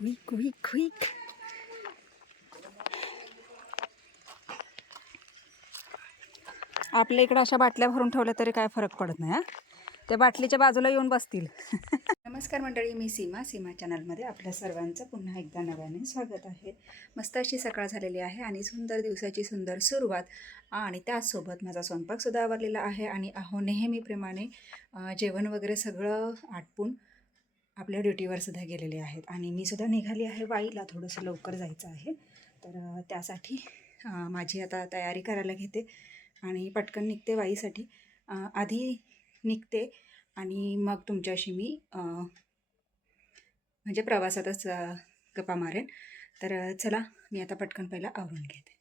quick, quick quick आपल्या इकडं अशा बाटल्या भरून ठेवल्या तरी काय फरक पडत नाही हां? त्या बाटलीच्या बाजूला येऊन बसतील. नमस्कार मंडळी मी सीमा सीमा चॅनलमध्ये आपल्या सर्वांचं पुन्हा एकदा नव्याने स्वागत आहे. मस्त अशी सकाळ झालेली आहे आणि सुंदर दिवसाची सुंदर सुरुवात आणि त्याचसोबत माझा स्वयंपाकसुद्धा आवरलेला आहे आणि अहो नेहमीप्रमाणे जेवण वगैरे सगळं आटपून आपल्या ड्युटीवर सुद्धा गेलेले आहेत. आणि मी सुद्धा निघाली आहे वाईला थोडंसं लवकर जायचं आहे. तर त्यासाठी माझी आता तयारी करायला घेते. आणि पटकन निघते वाईसाठी आधी निघते आणि मग तुमच्याशी मी म्हणजे प्रवासातच गप्पा मारेन. तर चला मी आता पटकन पहिला आवरून घेते.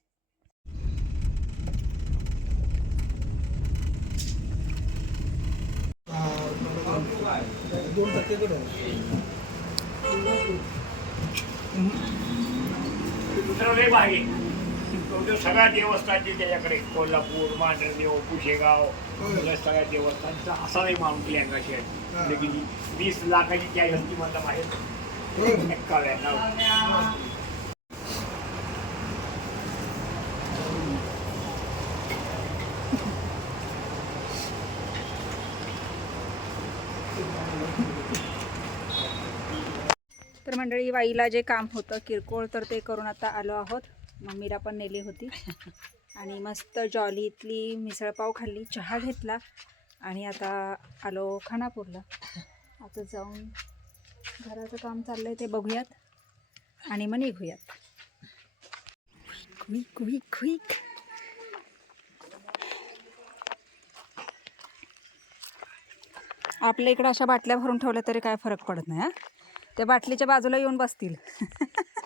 दोन टक्के तो सगळ्या देवस्थानचे त्याच्याकडे कोल्हापूर मांढरदेव कुशेगाव सगळ्या देवस्थानचा असा नाही माणूस लँगाशी आहे. म्हणजे वीस लाखाची त्या असती मला बाहेर एक्काव्याण्णव. तर मंडळी वाईला जे काम होतं किरकोळ तर ते करून आता आलो आहोत. मम्मीला पण नेली होती. आणि मस्त जॉलीतली मिसळपाव खाल्ली चहा घेतला आणि आता आलो खानापूरला. आता जाऊन घराचं काम चाललंय ते बघूयात आणि मग निघूयात. Quick quick quick. आपल्या इकडं अशा बाटल्या भरून ठेवल्या तरी काय फरक पडत नाही हा? त्या बाटलीच्या बाजूला येऊन बसतील.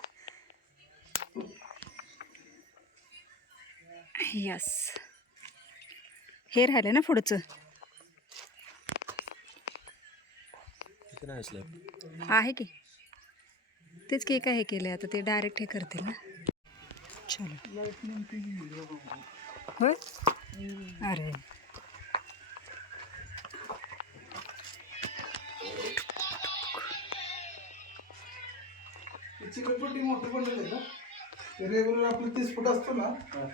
यस हे राहिलं ना पुढचं. आहे की? तेच की काय हे केलं आता ते डायरेक्ट हे करतील ना. चलो. होय? अरे. ते रेग्युलर आपलं तीस फूट असतं ना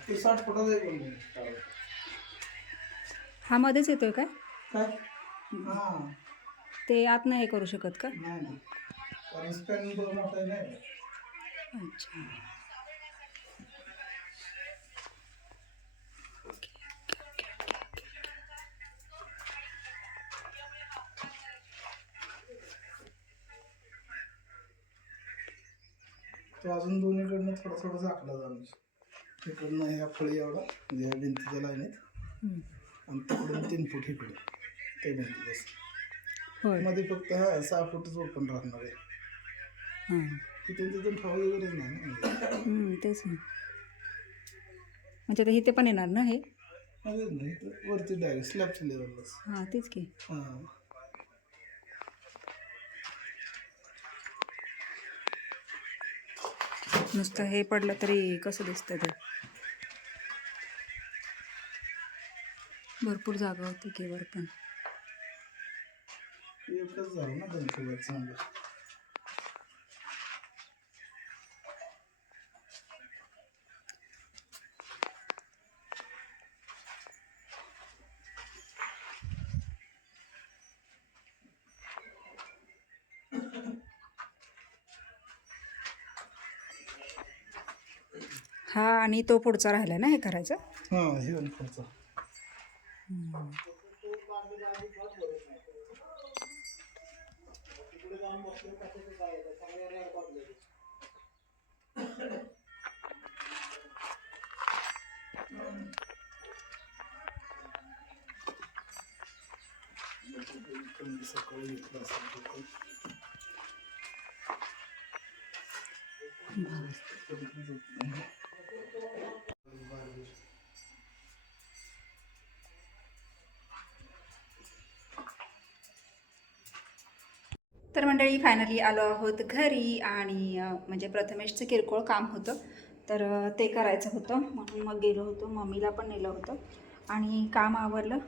ते साठ फुटाचं आहे बनलेलं हा मध्येच येतोय काय? काय? हां. ते आत नाही हे करू शकत का? कारण मोठा नाही. अच्छा. अजून दोन्हीकडनं थोडा थोडा झाकला जाणार. इकडनं ह्या फळी एवढा म्हणजे ह्या भिंतीच्या लाईनीत. आणि तिकडून तीन फूट इकडे ते भिंती होय. मध्ये फक्त हा सहा फूटच ओपन राहणार आहे. हां. तिथून तिथून ठेवायची गरज नाही तेच म्हणजे आता इथे पण येणार ना हे? वरती डायरेक्ट स्लॅबच्या लेवललाच हां तेच की. हां. नुसतं हे पडलं तरी कसं दिसतं ते? भरपूर जागा होती केवर पण. हा आणि तो पुढचा राहिला ना हे करायचं हां हे पण पुढचं सकाळी घेतलं असेल तो. तर मंडळी फायनली आलो आहोत घरी आणि म्हणजे प्रथमेशचं किरकोळ काम होतं. तर ते करायचं होतं. म्हणून मग गेलो होतो. मम्मीला पण नेलं होतं. आणि काम आवरलं.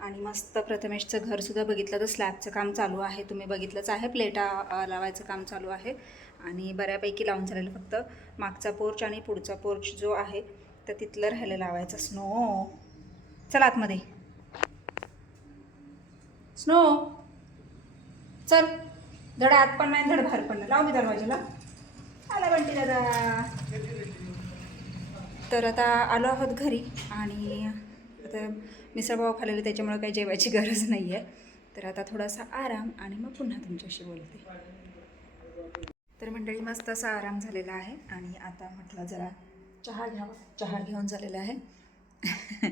आणि मस्त प्रथमेशचं घरसुद्धा बघितलं. तर स्लॅबचं काम चालू आहे. तुम्ही बघितलंच आहे. प्लेटा लावायचं काम चालू आहे. आणि बऱ्यापैकी लावून झालेलं फक्त मागचा पोर्च आणि पुढचा पोर्च जो आहे तर तिथलं राहिलं लावायचं. स्नो. चला आतमध्ये. स्नो. चल. धड आत पण नाही धड बाहेर पण नाही. लाव मी दरवाजेला. आला बंटी दादा. तर आता आलो आहोत घरी आणि आता मिसळपाव खाल्लेलं त्याच्यामुळे काही जेवायची गरज नाही आहे तर आता थोडासा आराम आणि मग पुन्हा तुमच्याशी बोलते. तर मंडळी मस्त असा आराम झालेला आहे आणि आता म्हटलं जरा चहा घ्यावा. चहा घेऊन झालेला आहे.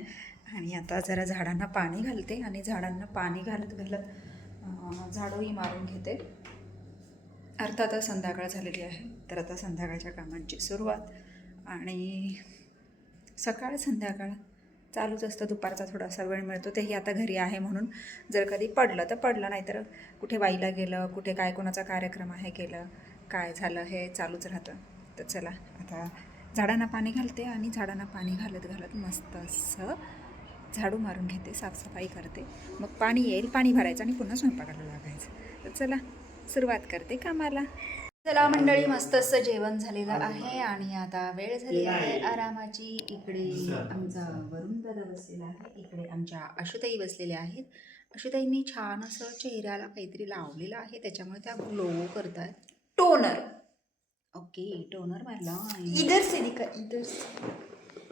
आणि आता जरा झाडांना पाणी घालते आणि झाडांना पाणी घालत घालत झाडूही मारून घेते. अर्थातच संध्याकाळ झालेली आहे. तर आता संध्याकाळच्या कामांची सुरुवात. आणि सकाळ संध्याकाळ चालूच असतं. दुपारचा थोडासा वेळ मिळतो. तेही आता घरी आहे म्हणून जर कधी पडलं तर पडलं. नाहीतर कुठे वाईला गेलं कुठे काय कोणाचा कार्यक्रम आहे केलं काय झालं हे चालूच राहतं. तर चला आता झाडांना पाणी घालते आणि झाडांना पाणी घालत घालत मस्त असं झाडू मारून घेते साफसफाई करते. मग पाणी येईल पाणी भरायचं आणि पुन्हा स्वयंपाकाला लागायचं. तर चला सुरुवात करते कामाला. चला मंडळी मस्त असं जेवण झालेलं आहे आणि आता वेळ झाली आहे. आरामाची इकडे आमचा वरुण दादा बसलेला आहे. इकडे आमच्या अशुताई बसलेल्या आहेत. अशुताईंनी छान असं चेहऱ्याला काहीतरी लावलेलं आहे. त्याच्यामुळे त्या ग्लो करत आहेत टोनर ओके टोनर मारला. इधर से दिखा इधर से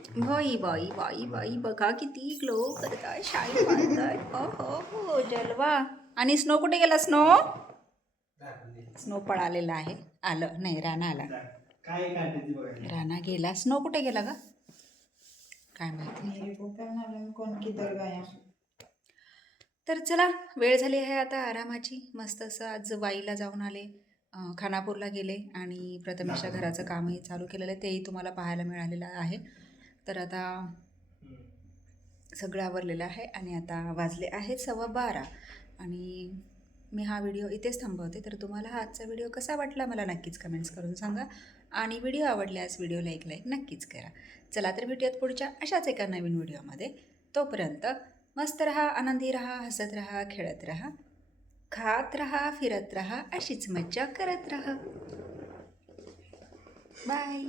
बाई बाई बाई बाई बघा किती ग्लो करताय शाई मारताय हो हो हो जलवा. आणि स्नो कुठे गेला स्नो स्नो पळालेला आहे. आलं. नाही राणा आला. काय काढते बघा राणा गेला. स्नो कुठे गेला ग? काय माहिती? को तर चला वेळ झाली आहे आता आरामाची. मस्त असं आज वाईला जाऊन आले खानापूरला गेले आणि प्रथमेशच्या घराचं कामही चालू केलेलं आहे. तेही तुम्हाला पाहायला मिळालेलं आहे. तर आता सगळं आवरलेलं आहे आणि आता वाजले आहेत सव्वा बारा. आणि मी हा व्हिडिओ इथेच थांबवते. तर तुम्हाला हा आजचा व्हिडिओ कसा वाटला मला नक्कीच कमेंट्स करून सांगा. आणि व्हिडिओ आवडल्यास व्हिडिओला एक लाईक नक्कीच करा. चला तर भेटूयात पुढच्या अशाच एका नवीन व्हिडिओमध्ये. तोपर्यंत मस्त रहा आनंदी रहा हसत रहा खेळत रहा खात रहा फिरत रहा अशीच मज्जा करत रहा. बाय